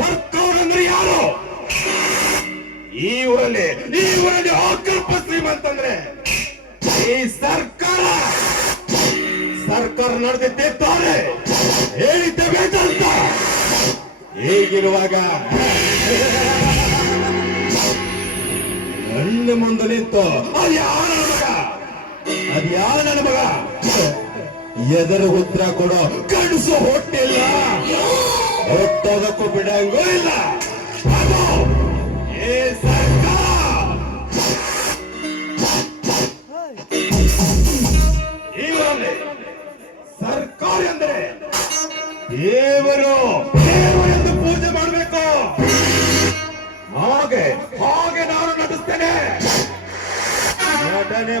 ಸರ್ಕಾರ ಅಂದ್ರೆ ಯಾರು? ಈ ಊರಲ್ಲಿ ಆಕಲ್ಪ ಶ್ರೀಮಂತಂದ್ರೆ ಈ ಸರ್ಕಾರ ನಡೆದಿದ್ದೇ ತಾನೆ, ಹೇಳಿದ್ದೆ ಬೇಕಂತ. ಹೀಗಿರುವಾಗ ನನ್ನ ಮುಂದೆ ನಿಂತು ಅದ್ಯಾವ ನನ್ನ ಮಗ ಎದರು ಉತ್ತರ ಕೊಡೋ ಗಂಡಸು ಹೊಟ್ಟಿಲ್ಲ, ಹೊಟ್ಟೋದಕ್ಕೂ ಬಿಡಂಗೂ ಇಲ್ಲ. ಅದು ಈ ಸರ್ಕಾರ. ಇವರಲ್ಲಿ ಸರ್ಕಾರ ಅಂದ್ರೆ ದೇವರು ಎಂದು ಪೂಜೆ ಮಾಡಬೇಕು. ಹಾಗೆ ನಾನು ನಟಿಸ್ತೇನೆ. ನಟನೆ